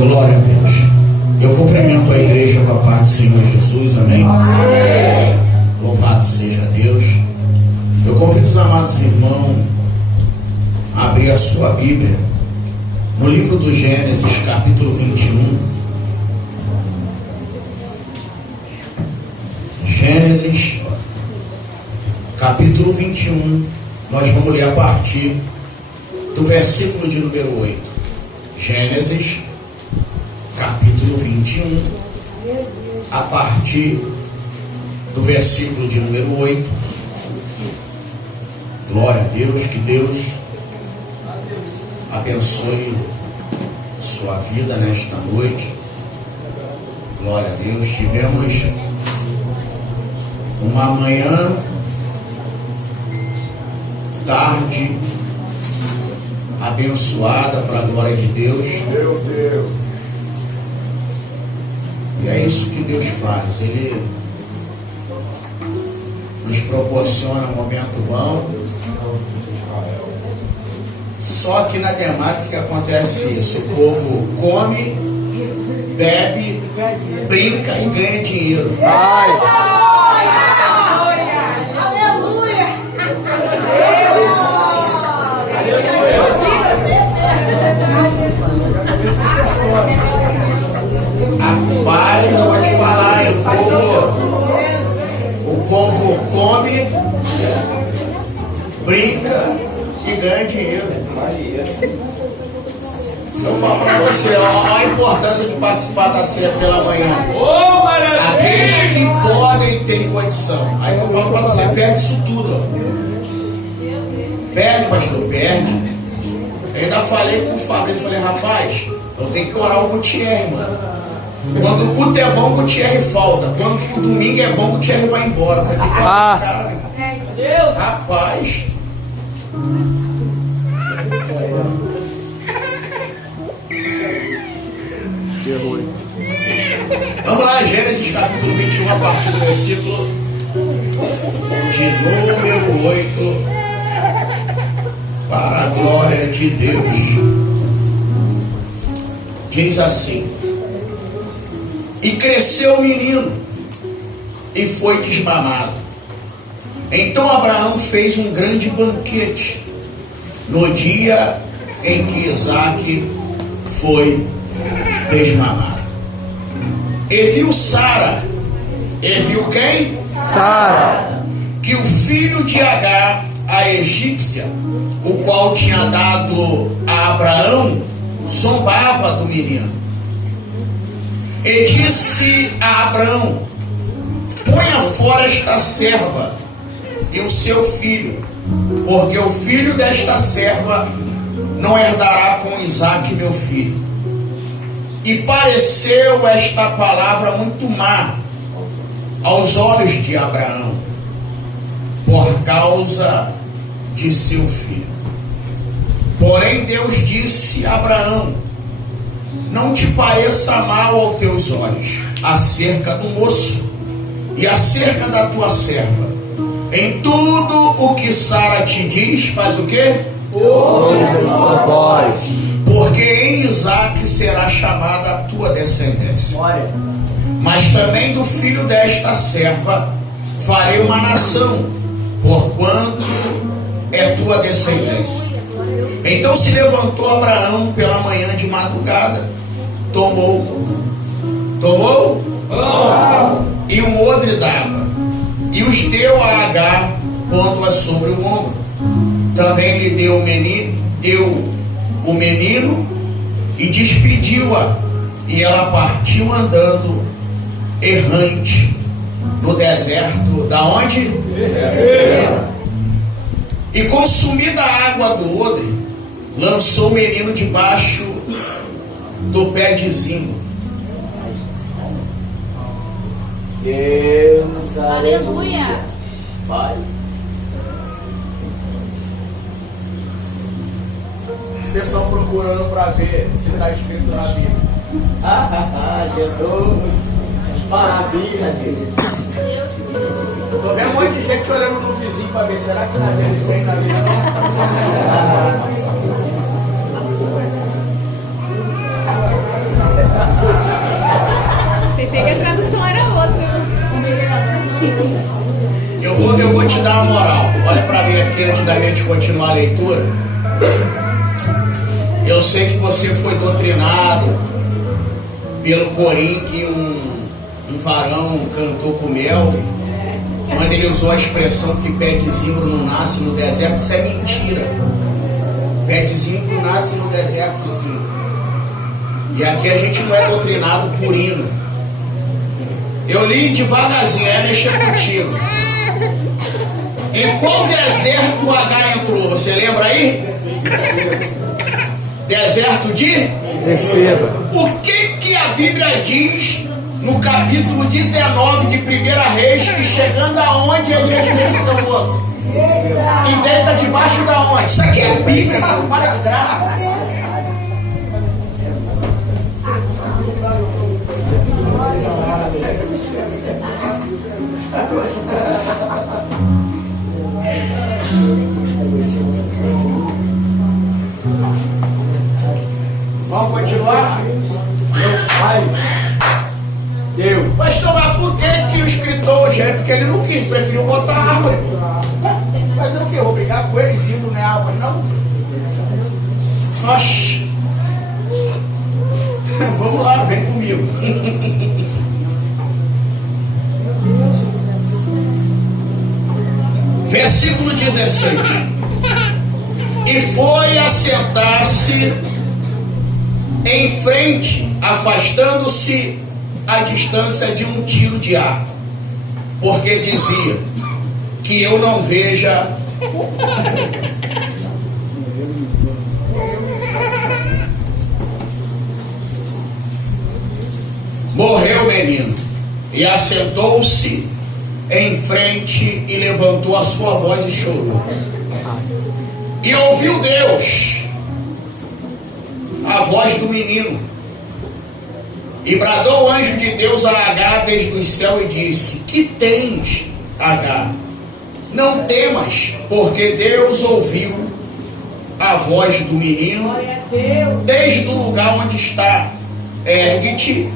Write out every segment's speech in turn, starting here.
Glória a Deus. Eu cumprimento a igreja com a paz do Senhor Jesus, amém? Louvado seja Deus. Eu convido os amados irmãos a abrir a sua Bíblia no livro do Gênesis, capítulo 21. Gênesis, capítulo 21. Nós vamos ler a partir do versículo de número 8. Gênesis, capítulo 21, a partir do versículo de número 8. Glória a Deus, que Deus abençoe sua vida nesta noite. Glória a Deus. Tivemos uma manhã, tarde abençoada para a glória de Deus. Meu Deus. E é isso que Deus faz. Ele nos proporciona um momento bom. Só que na temática acontece isso. O povo come, bebe, brinca e ganha dinheiro. Rapaz, eu vou te falar, o povo come, brinca e ganha dinheiro. Se eu falar pra você, ó, a importância de participar da ceia pela manhã. Aqueles que podem ter condição. Aí eu falo pra você, perde isso tudo, ó. Perde, pastor, perde. Eu ainda falei com o Fabrício, falei, rapaz, eu tenho que orar o Gutierre, mano. Quando o culto é bom, o Gutierre falta. Quando o domingo é bom, o Gutierre vai embora. Eu falei, tem que orar esse cara, Deus. Rapaz. Vamos lá, Gênesis capítulo 21, a partir do versículo de número 8. Para a glória de Deus. Diz assim: e cresceu o menino e foi desmamado. Então Abraão fez um grande banquete no dia em que Isaque foi desmamado. E viu Sara. E viu quem? Sara. Que o filho de Agar, a egípcia, o qual tinha dado a Abraão, zombava do menino. E disse a Abraão: ponha fora esta serva e o seu filho, porque o filho desta serva não herdará com Isaque meu filho. E pareceu esta palavra muito má aos olhos de Abraão, por causa de seu filho. Porém Deus disse a Abraão: não te pareça mal aos teus olhos acerca do moço e acerca da tua serva. Em tudo o que Sara te diz, faz o quê? Porque em Isaque será chamada a tua descendência. Mas também do filho desta serva farei uma nação, porquanto é tua descendência. Então se levantou Abraão pela manhã de madrugada, tomou e um odre d'água, e os deu a Agar, pondo-a sobre o ombro. Também lhe deu o menino e despediu-a, e ela partiu andando errante no deserto. Da onde? E consumida a água do odre, lançou o menino debaixo do pé de zinho. Aleluia. Vai. O pessoal procurando para ver se está escrito na Bíblia. Jesus. Maravilha, Deus. Tô vendo um monte de gente olhando no vizinho para ver, será que na Bíblia tem na Bíblia? da gente continuar a leitura, eu sei que você foi doutrinado pelo corim que um varão cantou com Melvin, quando ele usou a expressão que pé de zimbro não nasce no deserto. Isso é mentira. Pé de zimbro nasce no deserto, sim. E aqui a gente não é doutrinado por hino. Eu li devagarzinho, é mexer contigo. Em qual deserto o H entrou? Você lembra aí? Deserto de? Receba. O que a Bíblia diz no capítulo 19 de 1 Reis, que chegando aonde Elias fez seu moço? E deita debaixo da onde? Isso aqui é Bíblia, não para de graça. Vamos continuar? Pai. Deus. Pastor, mas por que o escritor, gente, porque ele não quis, preferiu botar árvore. Mas eu o quê? Eu vou brigar com eles indo, não é árvore, não? Oxi. Vamos lá, vem comigo. Versículo 16. E foi assentar-se em frente, afastando-se a distância de um tiro de arco, porque dizia: que eu não veja morreu o menino. E assentou-se em frente e levantou a sua voz e chorou. E ouviu Deus a voz do menino. E bradou o anjo de Deus a Agar desde o céu e disse: que tens, Agar? Não temas, porque Deus ouviu a voz do menino desde o lugar onde está. Ergue-te,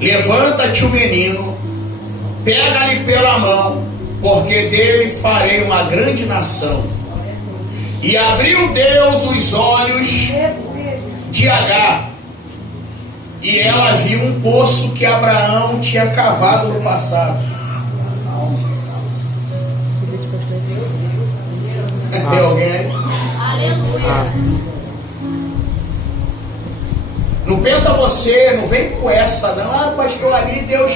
levanta-te o menino, pega-lhe pela mão, porque dele farei uma grande nação. E abriu Deus os olhos de Agar, e ela viu um poço que Abraão tinha cavado no passado. Tem alguém aí? Aleluia. Não pensa você, não vem com essa não. Ah, pastor, ali Deus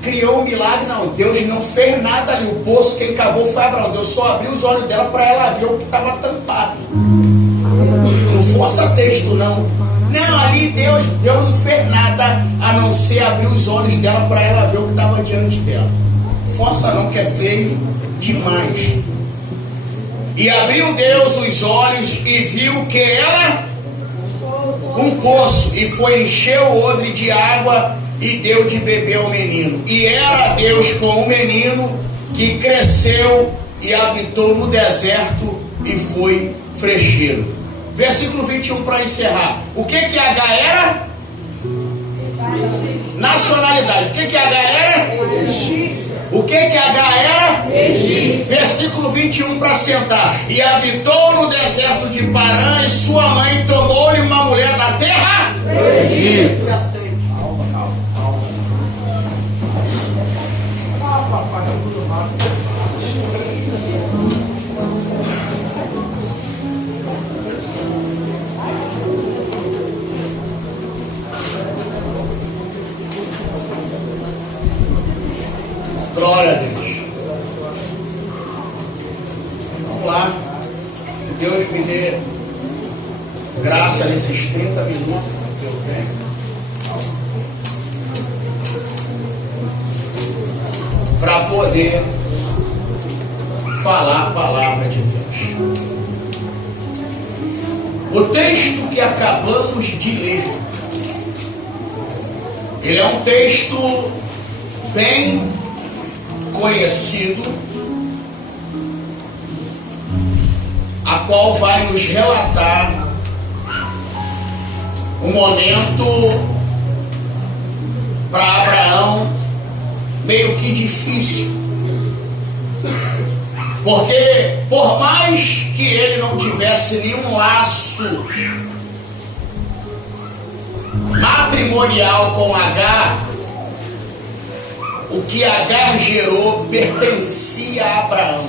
criou um milagre. Não, Deus não fez nada ali. O poço quem cavou foi Abraão. Deus só abriu os olhos dela para ela ver o que estava tampado. Não força texto não. Não, ali Deus não fez nada a não ser abrir os olhos dela para ela ver o que estava diante dela. Força não, que é feio demais. E abriu Deus os olhos e viu que ela um poço, e foi encher o odre de água e deu de beber ao menino. E era Deus com o menino, que cresceu e habitou no deserto e foi frecheiro. Versículo 21 para encerrar. O que H era? Nacionalidade. O que H era? O que H era? Versículo 21 para sentar. E habitou no deserto de Parã, e sua mãe tomou-lhe uma mulher da terra. Glória a Deus. Vamos lá. Que Deus me dê graça nesses 30 minutos que eu tenho. Para poder falar a palavra de Deus. O texto que acabamos de ler, ele é um texto bem conhecido, a qual vai nos relatar um momento para Abraão meio que difícil. Porque por mais que ele não tivesse nenhum laço matrimonial com Agar, o que Agar gerou pertencia a Abraão.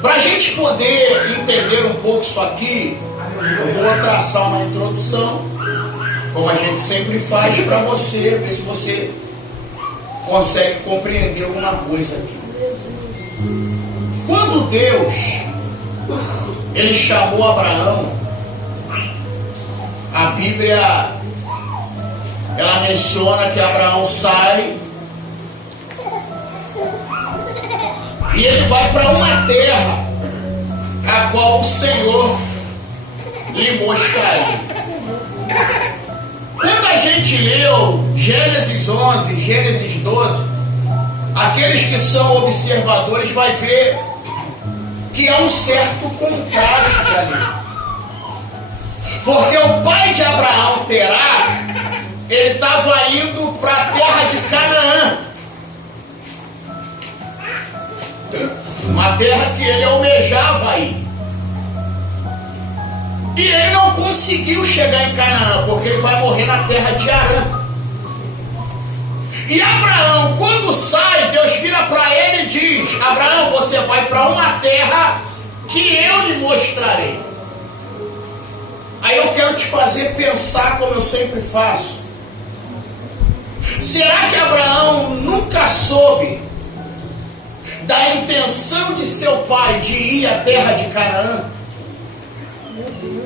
Para a gente poder entender um pouco isso aqui, eu vou traçar uma introdução, como a gente sempre faz, para você, ver se você consegue compreender alguma coisa aqui. Quando Deus ele chamou Abraão, a Bíblia ela menciona que Abraão sai e ele vai para uma terra a qual o Senhor lhe mostraria. Quando a gente leu Gênesis 11, Gênesis 12, aqueles que são observadores vai ver que há um certo contraste ali. Porque o pai de Abraão, Terá, ele estava indo para a terra de Canaã. Uma terra que ele almejava ir. E ele não conseguiu chegar em Canaã, porque ele vai morrer na terra de Arã. E Abraão, quando sai, Deus vira para ele e diz: Abraão, você vai para uma terra que eu lhe mostrarei. Aí eu quero te fazer pensar como eu sempre faço. Será que Abraão nunca soube da intenção de seu pai de ir à terra de Canaã?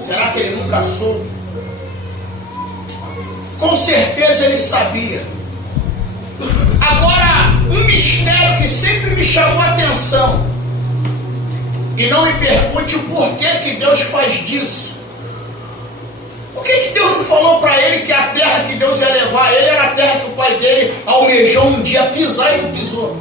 Será que ele nunca soube? Com certeza ele sabia. Agora, um mistério que sempre me chamou a atenção, e não me pergunte o porquê que Deus faz disso. Por que Deus não falou para ele que a terra que Deus ia levar ele era a terra que o pai dele almejou um dia pisar e não pisou?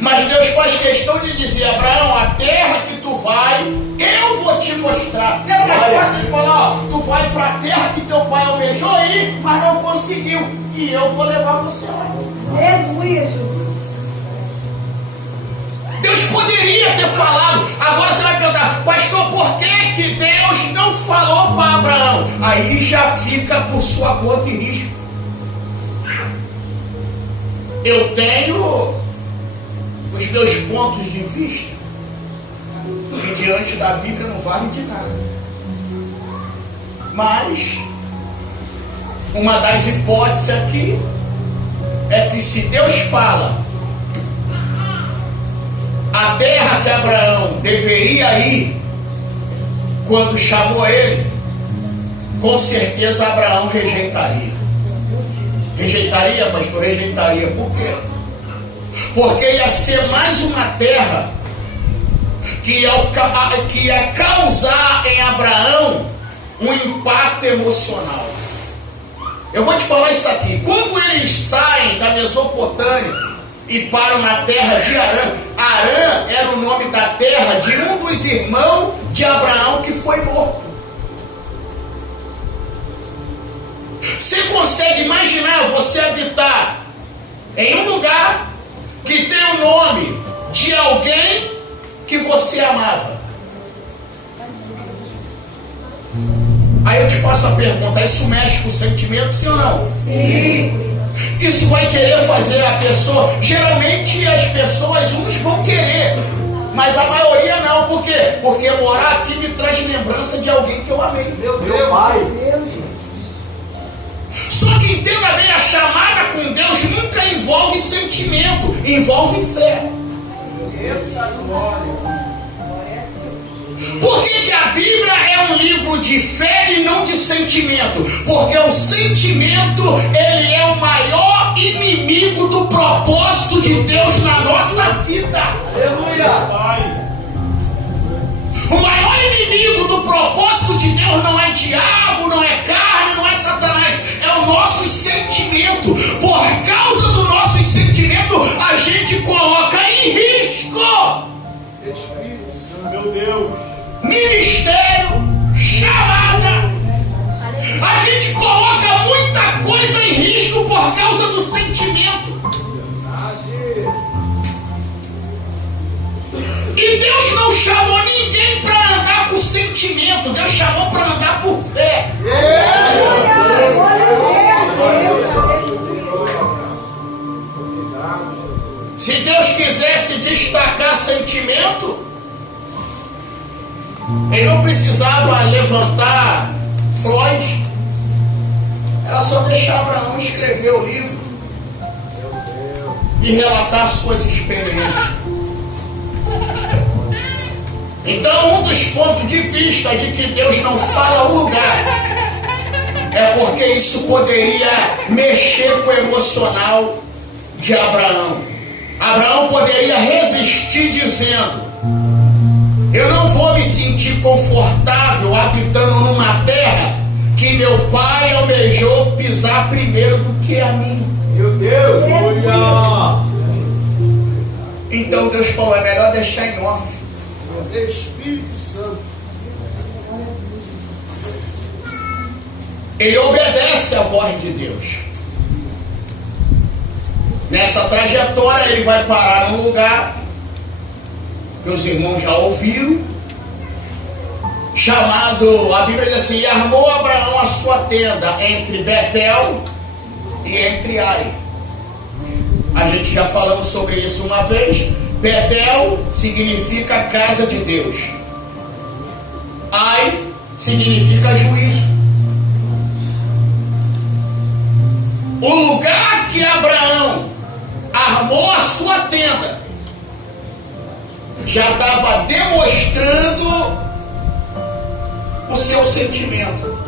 Mas Deus faz questão de dizer: Abraão, a terra que tu vai, eu vou te mostrar. É mais fácil de falar: ó, tu vai para a terra que teu pai almejou ir, mas não conseguiu, e eu vou levar você lá. Aleluia, Jesus. Deus poderia ter falado. Agora você vai perguntar: pastor, por que Deus não falou para Abraão? Aí já fica por sua conta e risco. Eu tenho os meus pontos de vista, que diante da Bíblia não valem de nada. Mas uma das hipóteses aqui é que se Deus fala a terra que Abraão deveria ir quando chamou ele, com certeza Abraão rejeitaria. Rejeitaria, pastor? Rejeitaria. Por quê? Porque ia ser mais uma terra que ia causar em Abraão um impacto emocional. Eu vou te falar isso aqui. Quando eles saem da Mesopotâmia e param na terra de Arã, Arã era o nome da terra de um dos irmãos de Abraão que foi morto. Você consegue imaginar você habitar em um lugar que tem o nome de alguém que você amava? Aí eu te faço a pergunta: isso mexe com o sentimento, sim ou não? Sim. Isso vai querer fazer a pessoa. Geralmente as pessoas, uns vão querer, mas a maioria não. Por quê? Porque morar aqui me traz lembrança de alguém que eu amei. Meu pai. Só que entenda bem, a chamada com Deus nunca envolve sentimento, envolve fé. Por que a Bíblia é um livro de fé e não de sentimento? Porque o sentimento, ele é o maior inimigo do propósito de Deus na nossa vida. Aleluia. O maior inimigo do propósito de Deus não é diabo, não é carne, não é Satanás, é o nosso sentimento. Por causa do nosso sentimento, a gente coloca em risco Meu Deus. ministério, chamada. A gente coloca muita coisa em risco por causa do sentimento. E Deus não chamou ninguém para andar com sentimento, Deus chamou para andar por fé. Se Deus quisesse destacar sentimento, Ele não precisava levantar Floyd, era só deixar Abraão escrever o livro e relatar suas experiências. Então, um dos pontos de vista de que Deus não fala o lugar é porque isso poderia mexer com o emocional de Abraão. Abraão poderia resistir dizendo: eu não vou me sentir confortável habitando numa terra que meu pai almejou pisar primeiro do que a mim. Meu Deus! Olha! Então Deus falou: é melhor deixar em off. Espírito Santo. Ele obedece à voz de Deus. Nessa trajetória ele vai parar num lugar que os irmãos já ouviram, chamado, a Bíblia diz assim: e armou Abraão a sua tenda entre Betel e entre Ai. A gente já falamos sobre isso uma vez. Betel significa casa de Deus. Ai significa juízo. O lugar que Abraão armou a sua tenda já estava demonstrando o seu sentimento.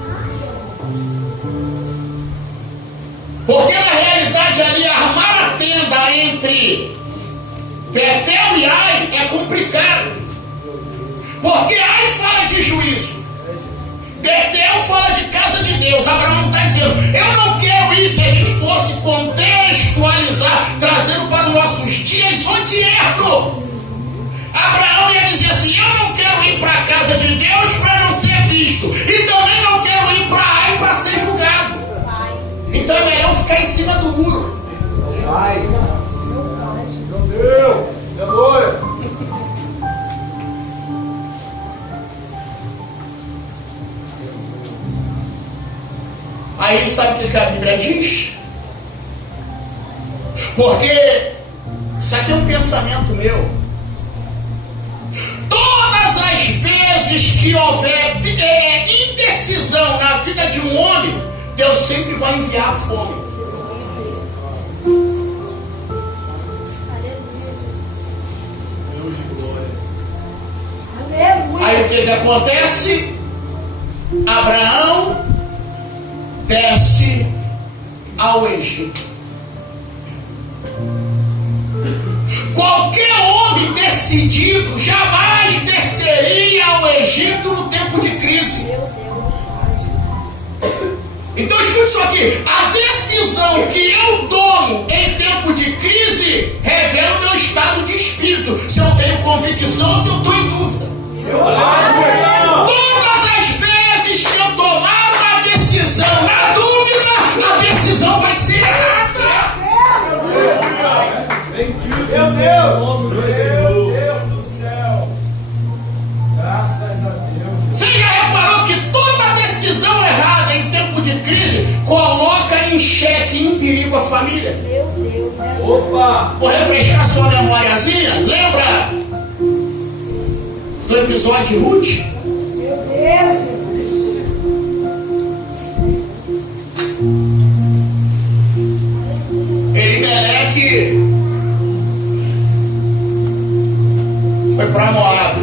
Porque na realidade ali armar a tenda entre Betel e Ai é complicado. Porque Ai fala de juízo, Betel fala de casa de Deus. Abraão está dizendo: eu não quero ir. Se a gente fosse contextualizar, trazendo para os nossos dias odierno, Abraão ia dizer assim: eu não quero ir para a casa de Deus para não ser visto, e também não quero ir para Ai para ser julgado. Então é melhor ficar em cima do muro. Ai! Meu Deus! Meu Deus! Aí sabe o que a Bíblia diz? Porque isso aqui é um pensamento meu. Todas as vezes que houver indecisão na vida de um homem, Deus sempre vai enviar a fome. Aí o que acontece? Abraão desce ao Egito. Qualquer homem decidido jamais desceria ao Egito no tempo de crise. Então escute isso aqui: a decisão que eu tomo em tempo de crise revela o meu estado de espírito, se eu tenho convicção ou se eu estou em dúvida. Todas as vezes que eu tomar uma decisão na dúvida, a decisão vai ser errada. Meu Deus! Meu Deus do céu! Graças a Deus! Você já reparou que toda decisão errada em tempo de crise coloca em xeque e em perigo a família? Opa! Vou refrescar sua memóriazinha. Lembra do episódio de Ruth? Elimeleque foi para Moab.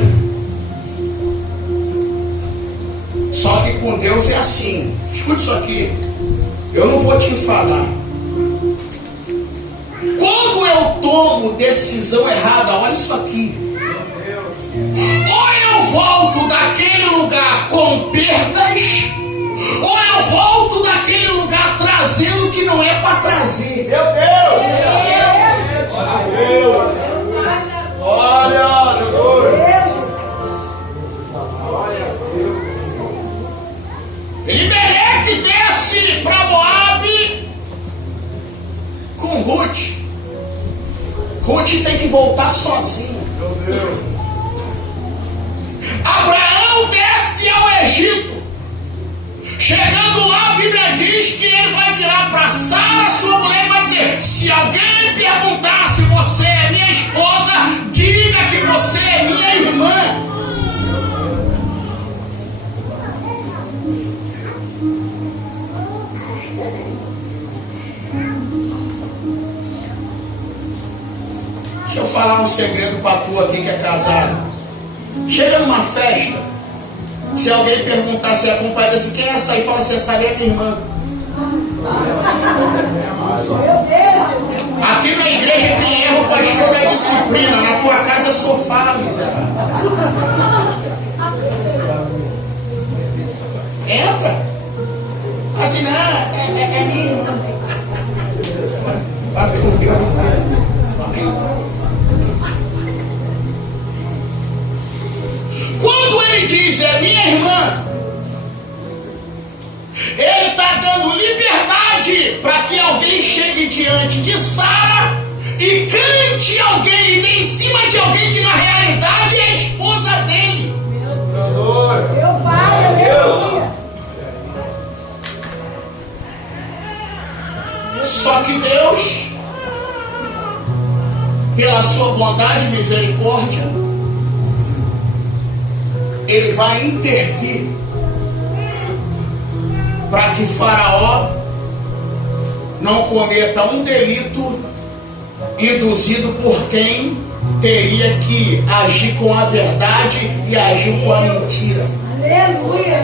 Só que com Deus é assim. Escute isso aqui. Eu não vou te falar. Quando eu tomo decisão errada, olha isso aqui. Ou eu volto daquele lugar com perdas, ou eu volto daquele lugar trazendo o que não é para trazer. Meu Deus! Olha, meu Deus! Elimeleque desce para Moab com Ruth. Ruth tem que voltar sozinha. Meu Deus! virar para Sara, sua mulher, e vai dizer: se alguém me perguntar se você é minha esposa, diga que você é minha irmã. Deixa eu falar um segredo para tu aqui que é casado. Chega numa festa, se alguém perguntar se é compadre, assim, quem é essa aí? Fala assim: essa aí é minha irmã. Meu Deus. Aqui na igreja quem erra o pastor da disciplina, na tua casa é sofá, miserável. Entra. Assim, não, é minha irmã. Vai tu ver. Quando ele diz é minha irmã, ele está dando liberdade para que alguém chegue diante de Sara e cante alguém e dê em cima de alguém que na realidade é a esposa dele. Meu pai, aleluia. Só que Deus, pela sua bondade e misericórdia, Ele vai intervir para que Faraó não cometa um delito induzido por quem teria que agir com a verdade e agir com a mentira. Aleluia.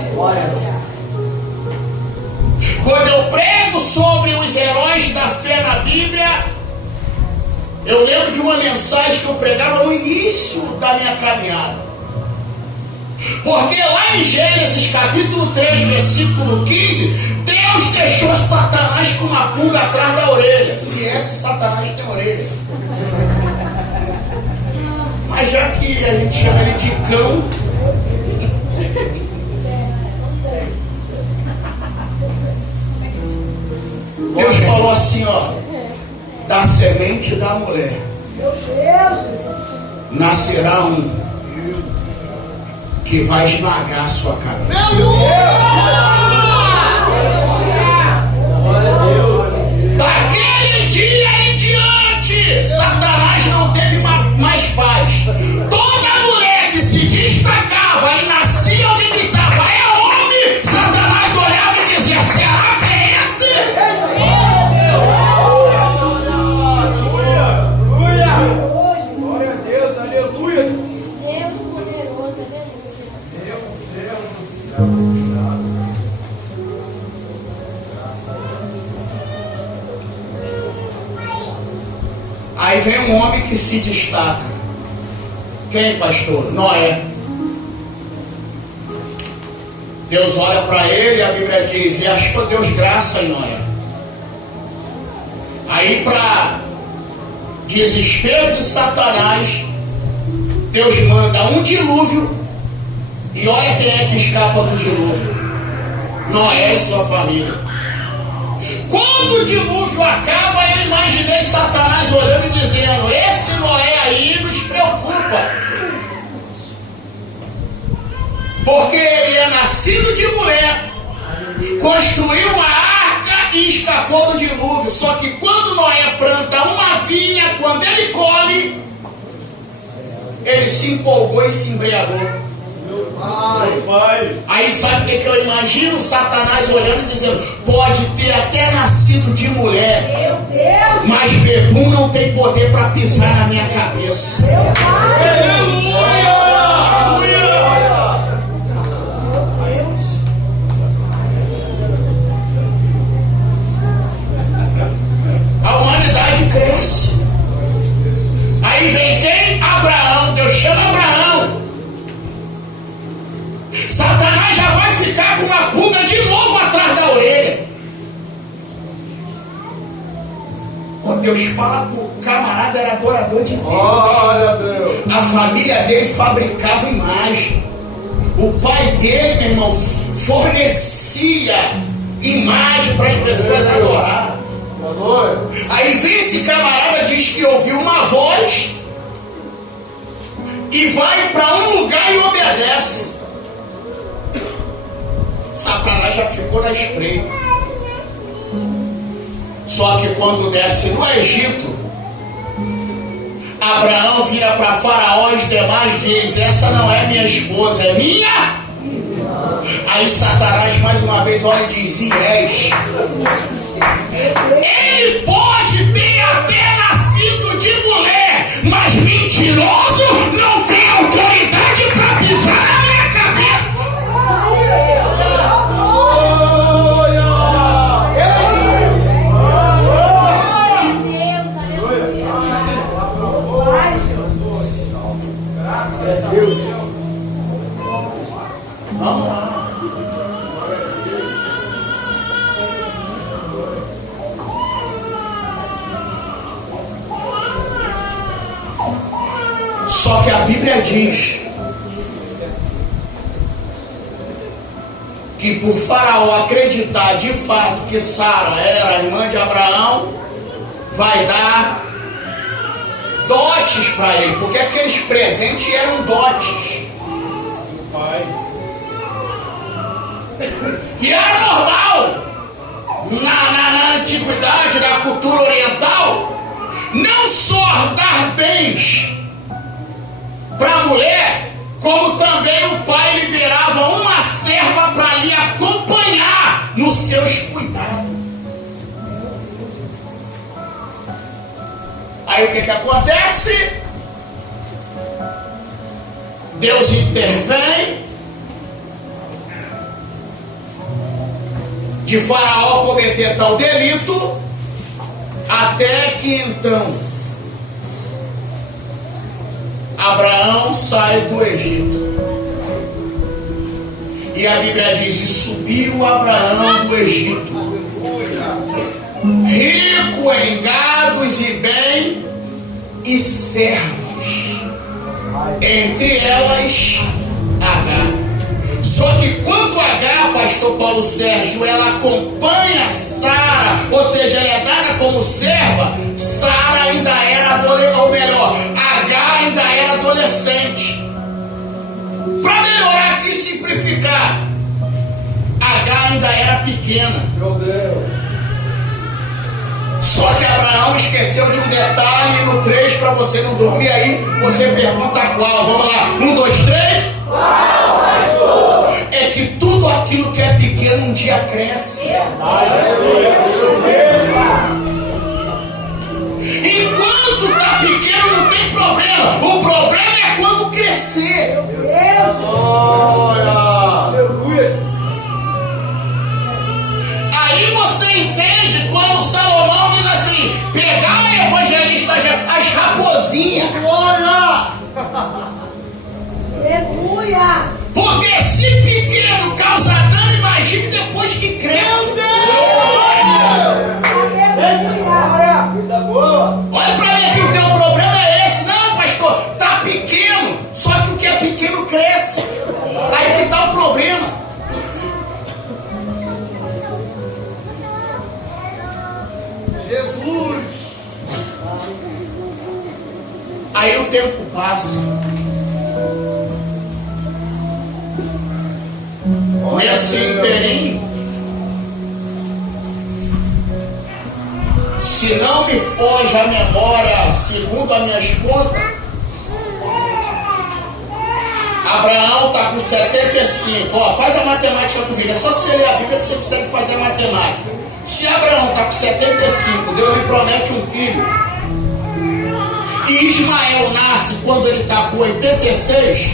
Quando eu prego sobre os heróis da fé na Bíblia, eu lembro de uma mensagem que eu pregava no início da minha caminhada. Porque lá em Gênesis capítulo 3, versículo 15, Deus deixou Satanás com uma pulga atrás da orelha. Se esse Satanás tem orelha. Mas já que a gente chama ele de cão, Deus falou assim, ó: da semente da mulher Meu Deus. nascerá um que vai esmagar a sua cabeça. Daquele dia em diante, Satanás não teve mais paz. Toda mulher que se destacava e nascia ou gritava é homem, Satanás olhava e dizia: será que é esse? Glória a Deus, aleluia. Deus poderoso, aleluia. Meu Deus do céu. Obrigado. Aí vem um homem que se destaca. Quem, pastor? Noé. Deus olha para ele e a Bíblia diz: e achou Deus graça em Noé. Aí, para desespero de Satanás, Deus manda um dilúvio. E olha quem é que escapa do dilúvio: Noé e sua família. Quando o dilúvio acaba, eu imaginei Satanás olhando e dizendo: esse Noé aí nos preocupa, porque ele é nascido de mulher, construiu uma arca e escapou do dilúvio. Só que quando Noé planta uma vinha, quando ele colhe, ele se empolgou e se embriagou. Pai. Aí sabe o que eu imagino? Satanás olhando e dizendo: pode ter até nascido de mulher, Meu Deus. mas bebum não tem poder para pisar na minha cabeça. Meu pai. Aleluia. A humanidade cresce. Aí vem quem? Abraão. Deus chama Abraão. Satanás já vai ficar com uma pulga de novo atrás da orelha. Ó, Deus fala que o camarada era adorador de Deus. Glória a Deus. A família dele fabricava imagem. O pai dele, meu irmão, fornecia imagem para as pessoas adorarem. Aí vem esse camarada, diz que ouviu uma voz e vai para um lugar e obedece. Satanás já ficou na espreita. Só que quando desce no Egito, Abraão vira para Faraó e os demais diz: essa não é minha esposa, é minha. Aí Satanás mais uma vez olha e diz: e és. Ele pode ter até nascido de mulher, mas mentiroso não tem autoridade para pisar na minha cabeça. Glória a Deus, aleluia. Graças a Deus. Vamos lá. Só que a Bíblia diz que por Faraó acreditar de fato que Sara era a irmã de Abraão, vai dar dotes para ele, porque aqueles presentes eram dotes. E era normal na antiguidade, na cultura oriental, não só dar bens para a mulher, como também o pai liberava uma serva para lhe acompanhar nos seus cuidados. Aí o que acontece? Deus intervém, de Faraó cometer tal delito, até que então Abraão sai do Egito. E a Bíblia diz: e subiu Abraão do Egito, rico em gados e bem e servos, entre elas Agar. Só que quando Agar, pastor Paulo Sérgio, ela acompanha Sara, ou seja, ela é dada como serva, Sara ainda era adolescente, ou melhor, Agar ainda era adolescente. Para melhorar aqui e simplificar, Agar ainda era pequena. Só que Abraão esqueceu de um detalhe no 3, para você não dormir aí, você pergunta qual. Vamos lá, 1, 2, 3. É que tudo aquilo que é pequeno um dia cresce. Enquanto está pequeno não tem problema. O problema é quando crescer. Aí você entende quando Salomão diz assim: pegar o evangelista, as raposinhas. Aleluia! Porque se pequeno causa dano, imagine depois que cresce. Olha pra mim aqui, o teu problema é esse. Não, pastor, tá pequeno. Só que o que é pequeno cresce. Aí que tá o problema. Jesus. Aí o tempo passa. Nesse inteirinho, se não me foge a memória, segundo as minhas contas, Abraão está com 75. Ó, faz a matemática comigo. É só você ler a Bíblia que você consegue fazer a matemática. Se Abraão está com 75, Deus lhe promete um filho, e Ismael nasce quando ele está com 86,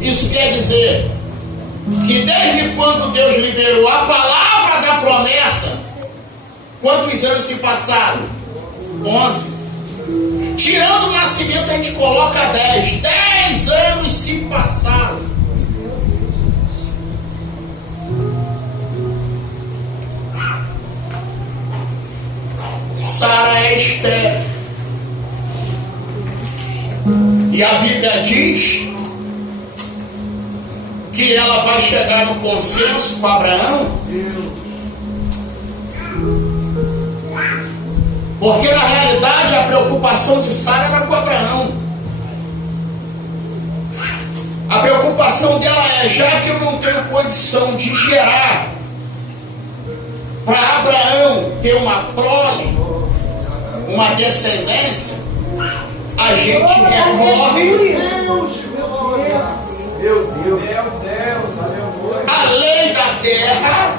isso quer dizer que desde quando Deus liberou a palavra da promessa, quantos anos se passaram? 11. Tirando o nascimento, a gente coloca 10. 10 anos se passaram. Sara é estéril. E a Bíblia diz que ela vai chegar no consenso com Abraão, porque na realidade a preocupação de Sara era com Abraão. A preocupação dela é: já que eu não tenho condição de gerar, para Abraão ter uma prole, uma descendência, a gente recorre Meu Deus, aleluia. à lei da terra.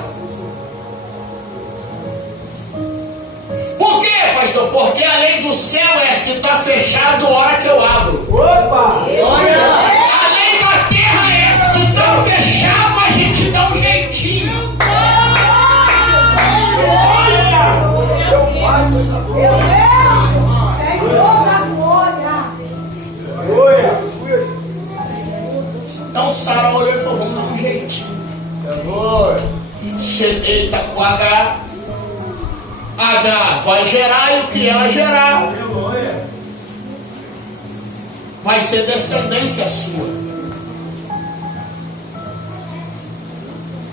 Por quê, pastor? Porque a lei do céu é: se está fechado, hora que eu abro. Opa! A lei da terra é: se está fechado, a gente dá um jeitinho. Meu Deus! Senhor da glória! Então Sara olhou e falou: vamos dar um jeitinho. Se ele está com H vai gerar, e o que ela gerar vai ser descendência sua.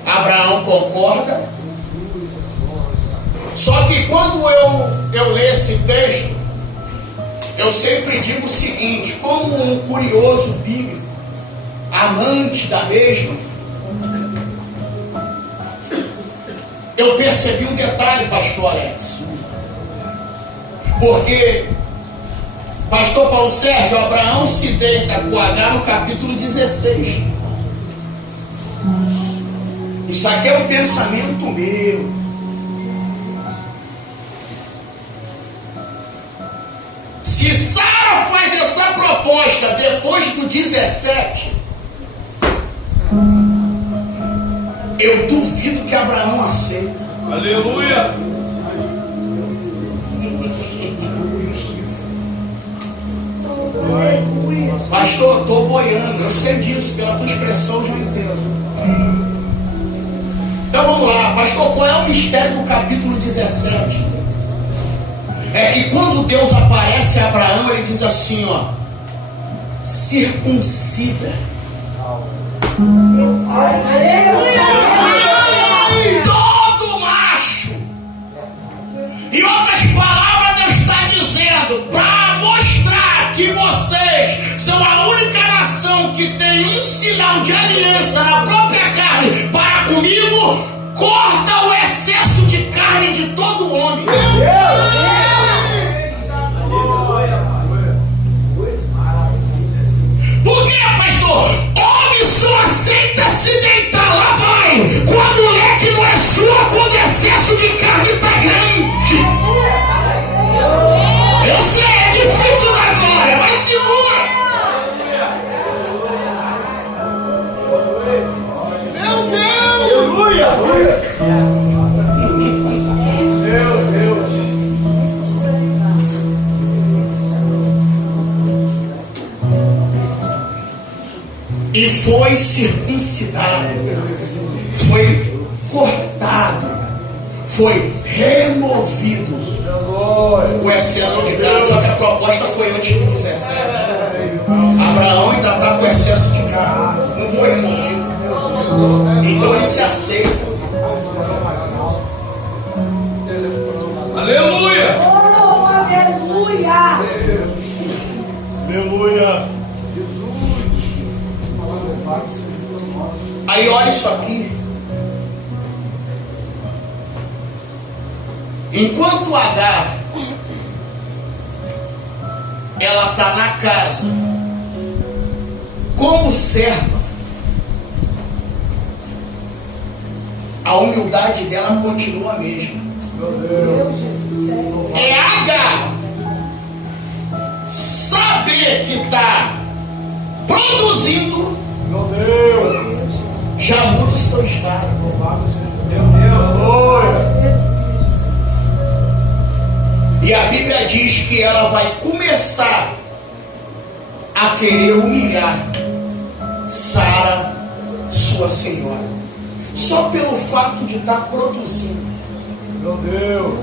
Abraão concorda. Só que quando eu leio esse texto, eu sempre digo o seguinte, como um curioso bíblico, amante da mesma, eu percebi um detalhe, pastor Alex. Porque, pastor Paulo Sérgio, Abraão se deita com H no capítulo 16. Isso aqui é um pensamento meu. Se Sara faz essa proposta depois do 17, eu duvido que Abraão aceita. Aleluia! Pastor, estou boiando, eu sei disso, pela tua expressão eu já entendo. Então vamos lá, pastor, qual é o mistério do capítulo 17? É que quando Deus aparece a Abraão, ele diz assim, ó: circuncida. Todo macho. Em outras palavras, Deus está dizendo, para mostrar que vocês são a única nação que tem um sinal de aliança na própria carne para comigo, corta o excesso de carne de todo homem. Por quê, pastor? Homem só aceita se deitar, lá vai, com a mulher que não é sua, quando o excesso de carne está grande. Eu sei, é difícil da glória, mas segura. Meu Deus! Aleluia! E foi circuncidado, foi cortado, foi removido o excesso de carne. Só que a proposta foi antes do 17. Abraão ainda está com excesso de carne, não foi removido. Então ele se aceita. Aleluia! Oh, aleluia! Aleluia! Aí olha isso aqui. Enquanto Agar ela está na casa como serva, a humildade dela continua a mesma. É Agar saber que está produzindo, Meu Deus! já muda o seu estado. Meu Deus! Aleluia! E a Bíblia diz que ela vai começar a querer humilhar Sara, sua senhora, só pelo fato de estar produzindo. Meu Deus!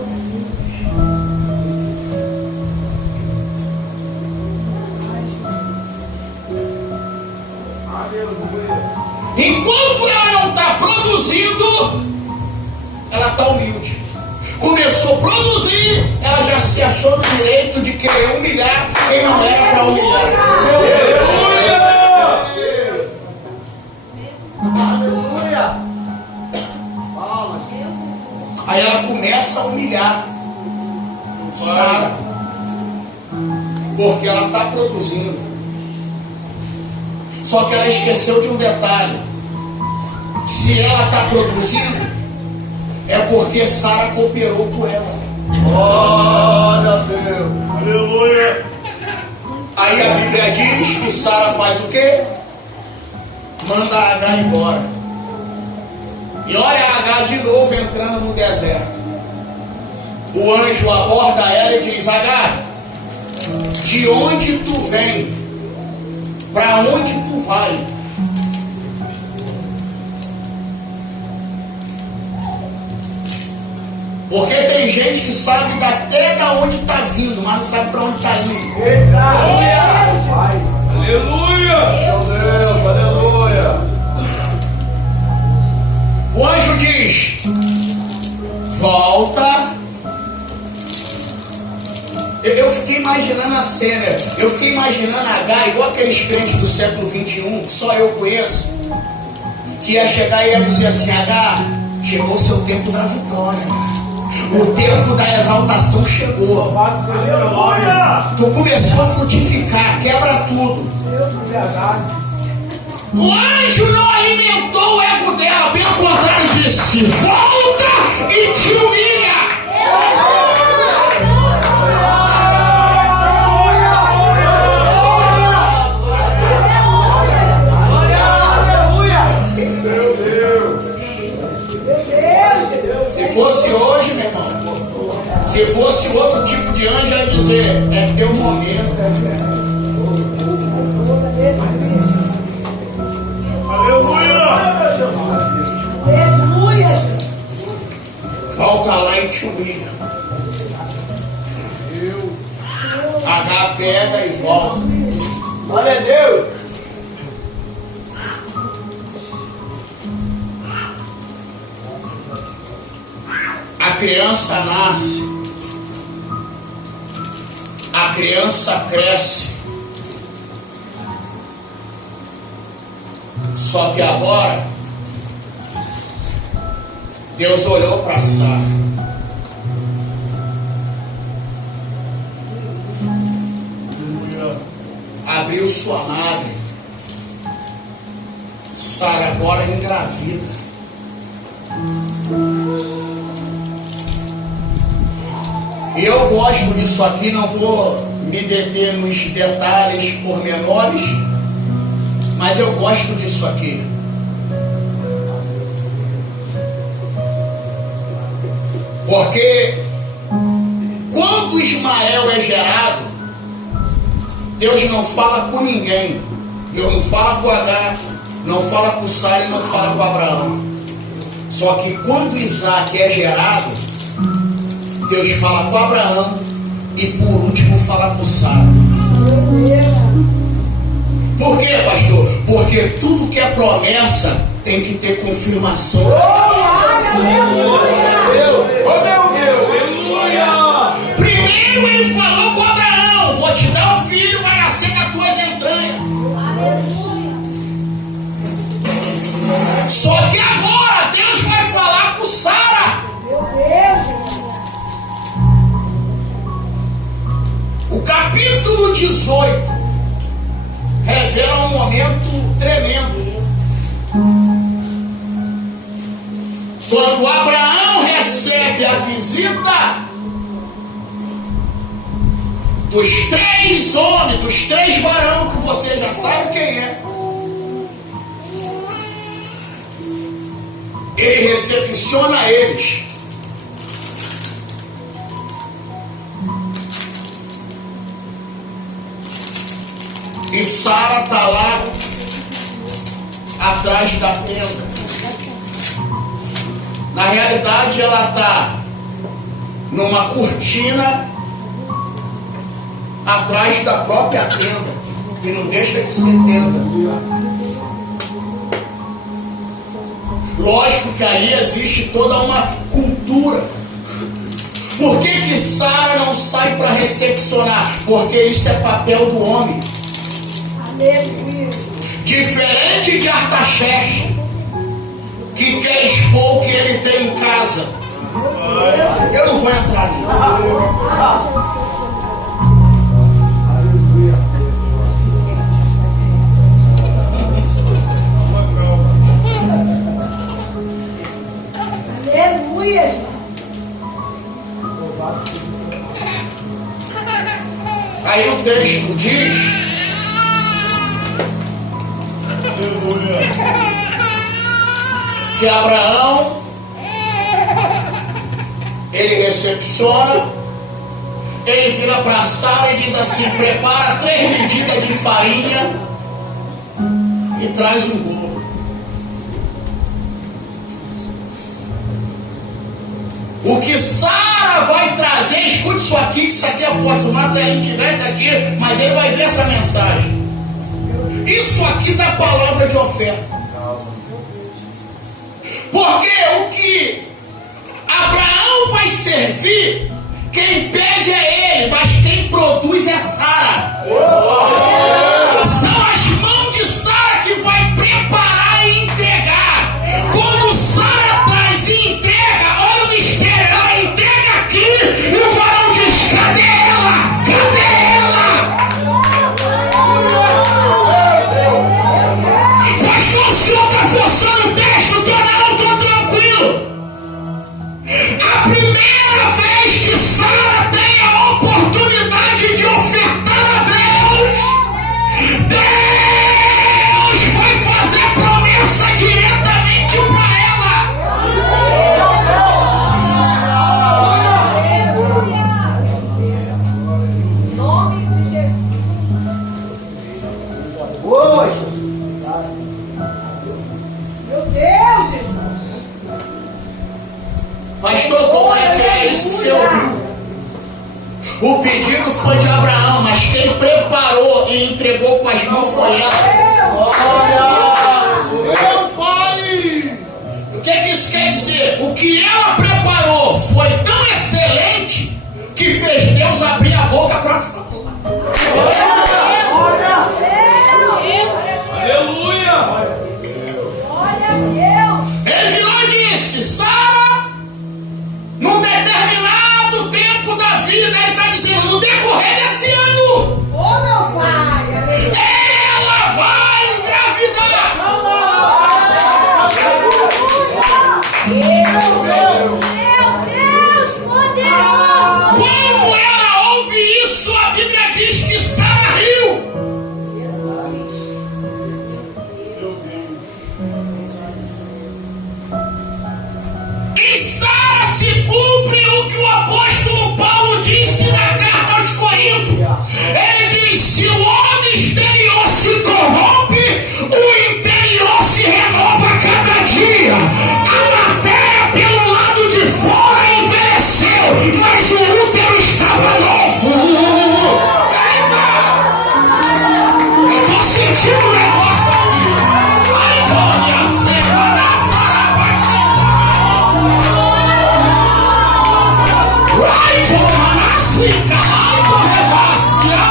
Aleluia! Enquanto ela não está produzindo, ela está humilde. Começou a produzir, ela já se achou no direito de querer humilhar quem não era para humilhar. Aleluia! Aí ela porque ela está produzindo. Só que ela esqueceu de um detalhe. Se ela está produzindo, é porque Sara cooperou com ela. Glória a Deus. Aleluia. Aí a Bíblia diz que Sara faz o quê? Manda a Agar embora. E olha a Agar de novo entrando no deserto. O anjo aborda ela e diz: Agar, de onde tu vem? Para onde tu vai? Porque tem gente que sabe até da onde está vindo, mas não sabe para onde está indo. Aleluia. Meu Deus, aleluia. O anjo diz: volta. Eu fiquei imaginando a cena. Eu fiquei imaginando a Agar igual aqueles crentes do século 21, que só eu conheço, que ia chegar e ia dizer assim: Agar, chegou o seu tempo da vitória. O tempo da exaltação chegou. Tu começou a frutificar, quebra tudo. O anjo não alimentou o ego dela, pelo contrário, disse: volta e te humilha. Se fosse hoje, meu irmão, se fosse outro tipo de anjo, ia dizer: é teu momento. Aleluia. Volta lá e te humilha. Agar pega e volta. Glória a Deus. A criança nasce, a criança cresce, só que agora Deus olhou para Sara. Abriu sua madre. Sara agora engravida. E eu gosto disso aqui, não vou me deter nos detalhes pormenores, mas eu gosto disso aqui. Porque quando Ismael é gerado, Deus não fala com ninguém. Deus não fala com Agar, não fala com Sara e não fala com Abraão. Só que quando Isaac é gerado, Deus fala com Abraão e por último fala com Sara. Por quê, pastor? Porque tudo que é promessa tem que ter confirmação. Primeiro ele falou com Abraão: vou te dar um filho, vai nascer das tuas entranhas. Só que agora Deus vai falar com Sara. O capítulo 18 revela um momento tremendo. Quando Abraão recebe a visita dos 3 homens, dos 3 varões, que você já sabe quem é. Ele recepciona eles. E Sara está lá atrás da tenda. Na realidade, ela está numa cortina atrás da própria tenda, que não deixa de ser tenda. Lógico que ali existe toda uma cultura. Por que Sara não sai para recepcionar? Porque isso é papel do homem. Diferente de Artaxerxes, que quer expor o que ele tem em casa. Eu não vou entrar nisso. texto diz que Abraão, ele recepciona, ele vira para Sara e diz assim: prepara 3 medidas de farinha e traz um bolo. O que Sara vai trazer, escute isso aqui, que isso aqui é forte. Se o Marcelinho estivesse aqui, mas ele vai ver essa mensagem. Isso aqui da palavra de oferta. Porque o que Abraão vai servir, quem pede é ele, mas quem produz é Sara. São as mãos de Sara que vai preparar e entregar. Quando Sara traz e entrega, olha o mistério, ela entrega aqui e o varão diz: cadê ela? Cadê ela? Pastor, o senhor está forçando o texto? Não, estou tranquilo. A primeira vez que Sara tem a oportunidade de ofertar a Deus, Deus vai fazer promessa diretamente para ela. Em nome de Jesus. Meu Deus, Jesus. Pastor, como é que é isso que você ouviu? O pedido foi de Abraão, mas quem preparou e entregou com as mãos foi ela. Olha, meu pai! O que isso quer dizer? O que ela preparou foi tão excelente que fez Deus abrir a boca para falar. Aleluia! Ele virou e disse: Sara, num determinado tempo da vida, ele está dizendo, no decorrer desse ano, Ô, meu pai. ela vai engravidar. Quando ela ouve isso, a Bíblia diz que Sara riu. Em Sara se cumpre o que o apóstolo Paulo disse na carta aos Coríntios. Ele diz: se o homem exterior se corrompe, o interior se renova a cada dia. A matéria pelo lado de fora envelheceu, mas o útero estava novo. Eu estou sentindo um negócio aqui. Ai, Johnny, a semana Sara vai ai, Johnny, assim, ai, Johnny, aleluia!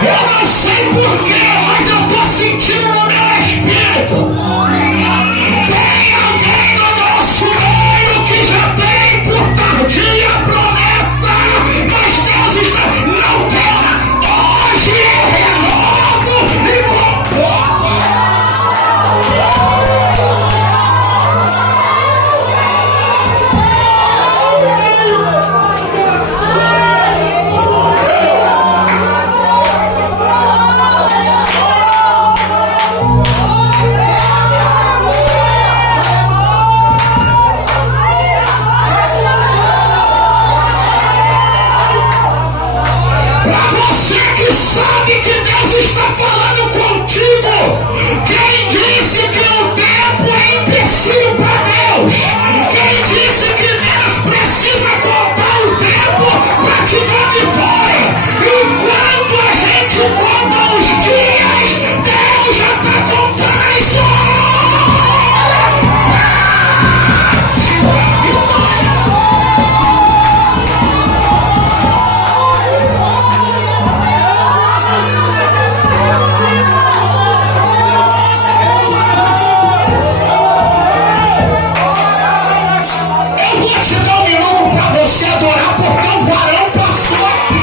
Eu não sei porquê, mas eu estou sentindo no meu espírito. Tem alguém no nosso meio que já tem por tardia a promessa, mas Deus está. Não tema, hoje eu renovo e comporto. Para você que sabe que Deus está falando contigo, quem disse que o tempo é empecilho para Deus? Quem disse que Deus precisa contar o tempo para te dar vitória? Enquanto a gente conta os dias, Deus já está contando as horas para te dar vitória. Eu vou te dar um minuto para você adorar, porque o varão passou aqui.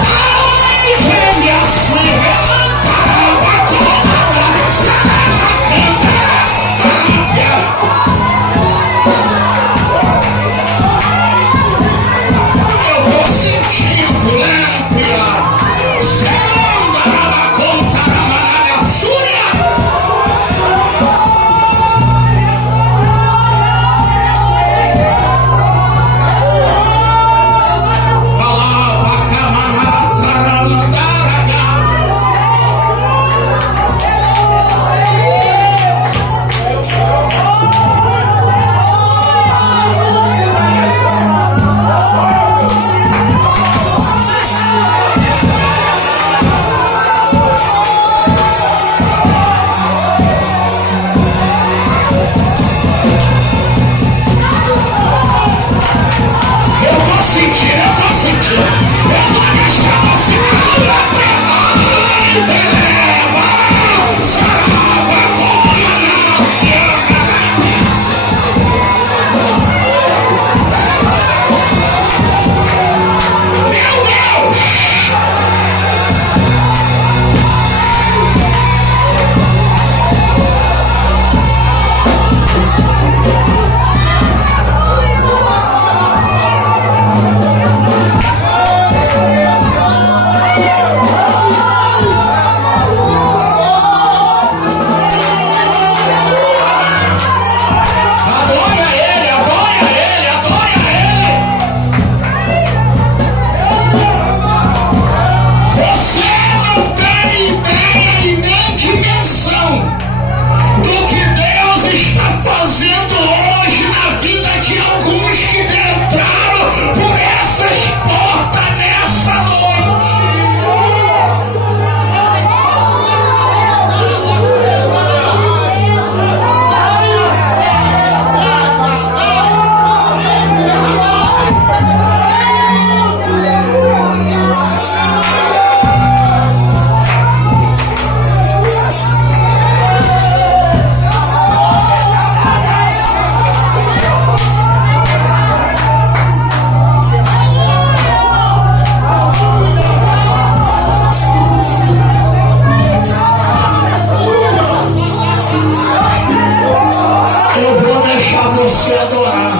Ai, gêmea, se levantará, para você adorar.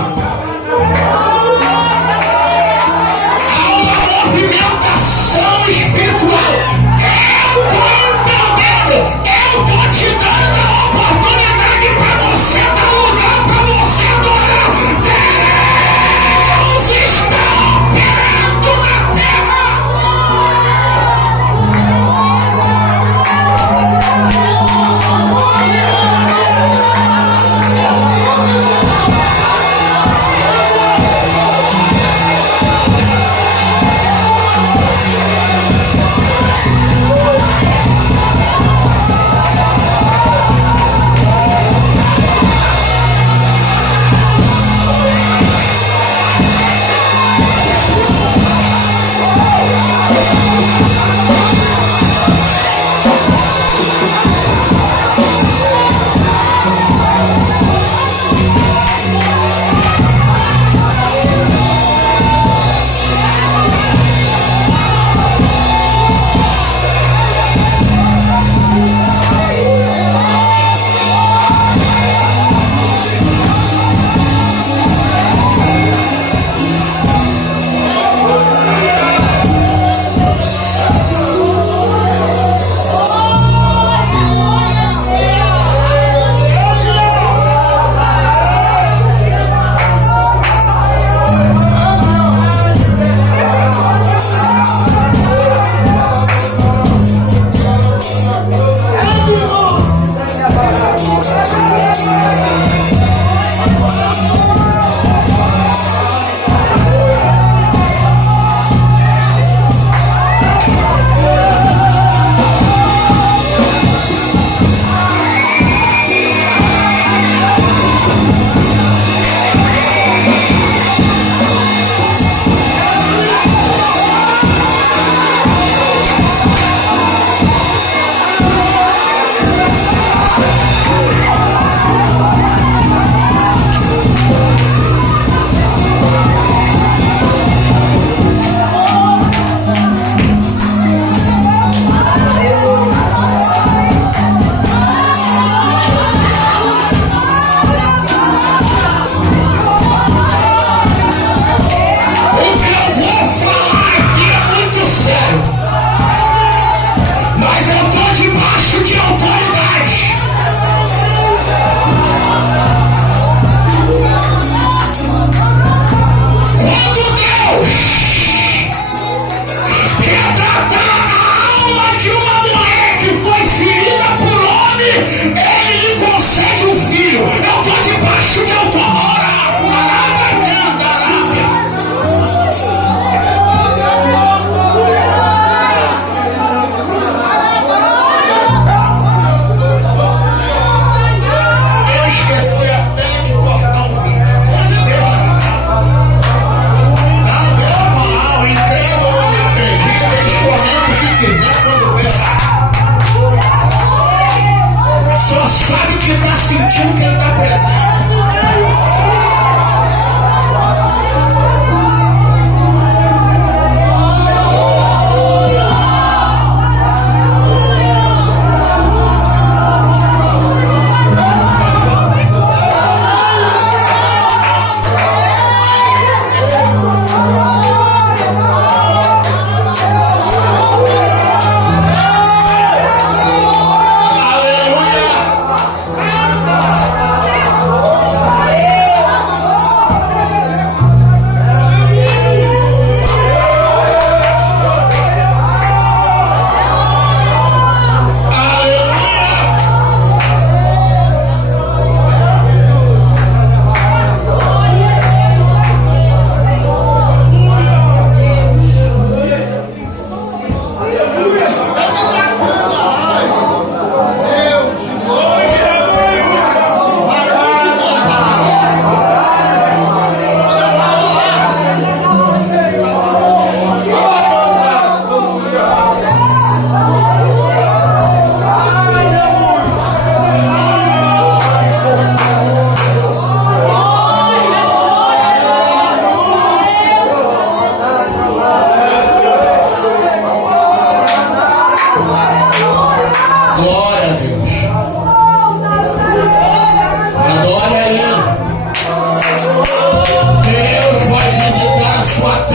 Há uma movimentação espiritual. Eu estou entendendo. Eu estou te dando a oportunidade para você dar lugar para você adorar. Deus está operando na terra.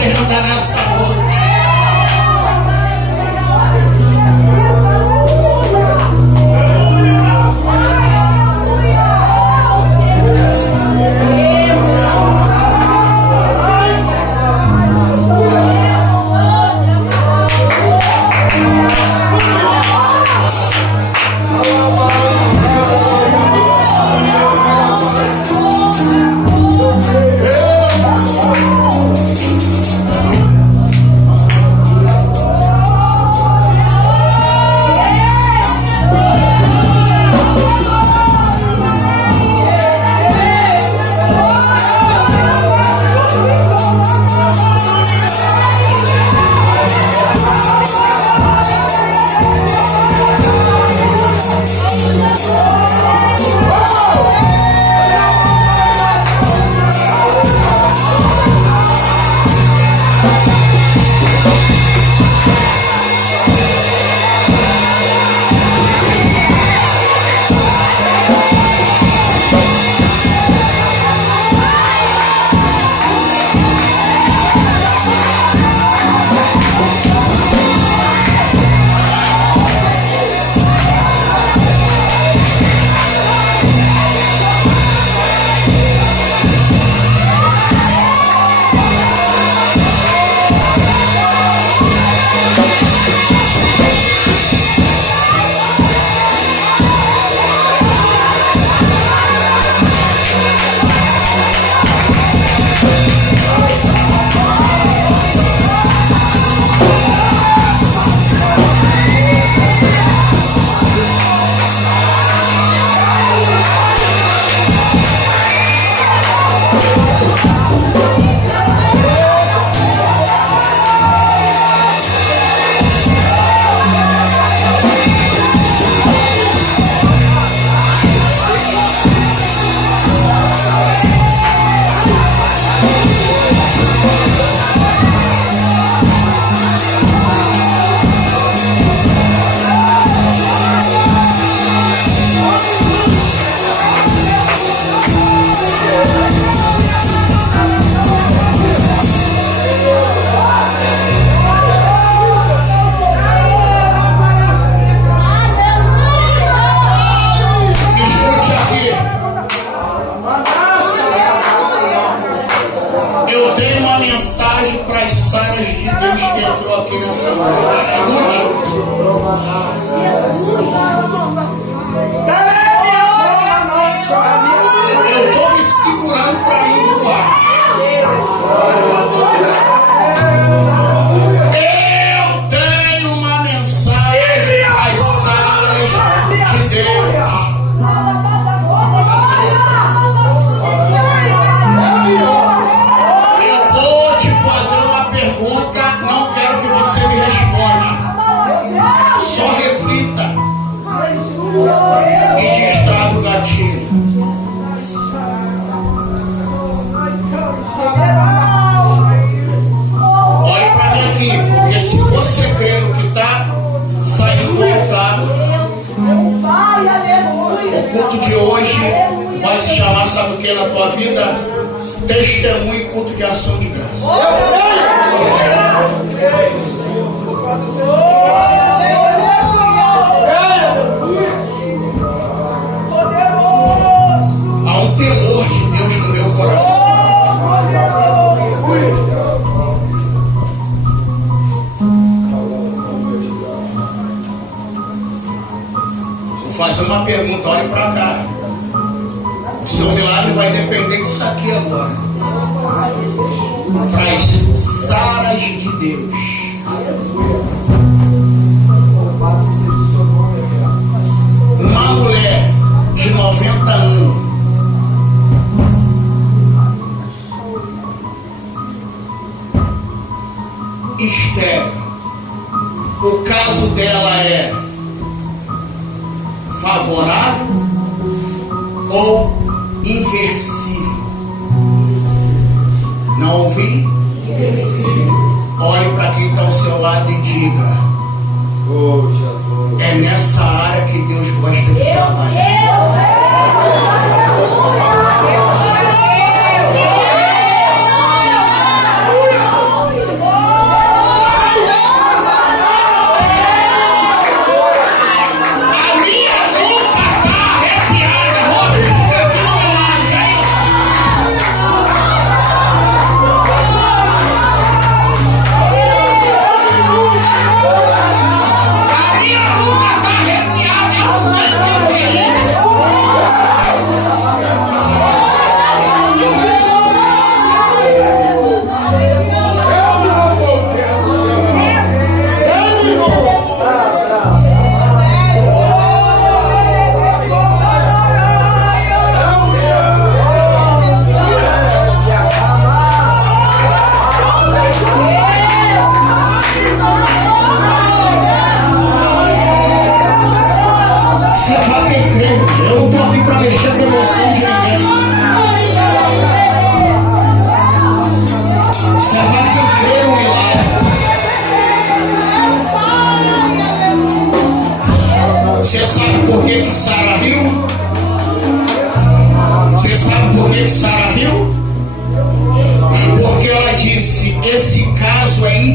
renda nessa noite. Eu tenho uma mensagem para as Saras de Deus que entrou aqui nessa noite. Eu estou me segurando para não voar. Eu tenho uma mensagem para as Saras de Deus. Pergunta, não quero que você me responda. Só reflita e destrave o gatilho. Olha para mim aqui, porque se você crer no que está saindo do altar, o culto de hoje vai se chamar, sabe o que na tua vida? Testemunho e culto de ação de graça. Há um temor de Deus no meu coração. Vou fazer uma pergunta, olhe para cá. O seu milagre vai depender disso aqui agora. Para as Saras de Deus. Uma mulher de 90 anos. Estéril. O caso dela é favorável ou inversível? Não ouvi? Olhe para quem está ao seu lado e diga: é nessa área que Deus gosta de trabalhar.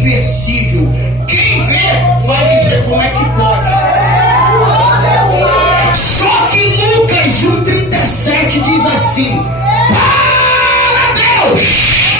inversível. Quem vê vai dizer como é que pode. Só que Lucas 1,37 diz assim: para Deus!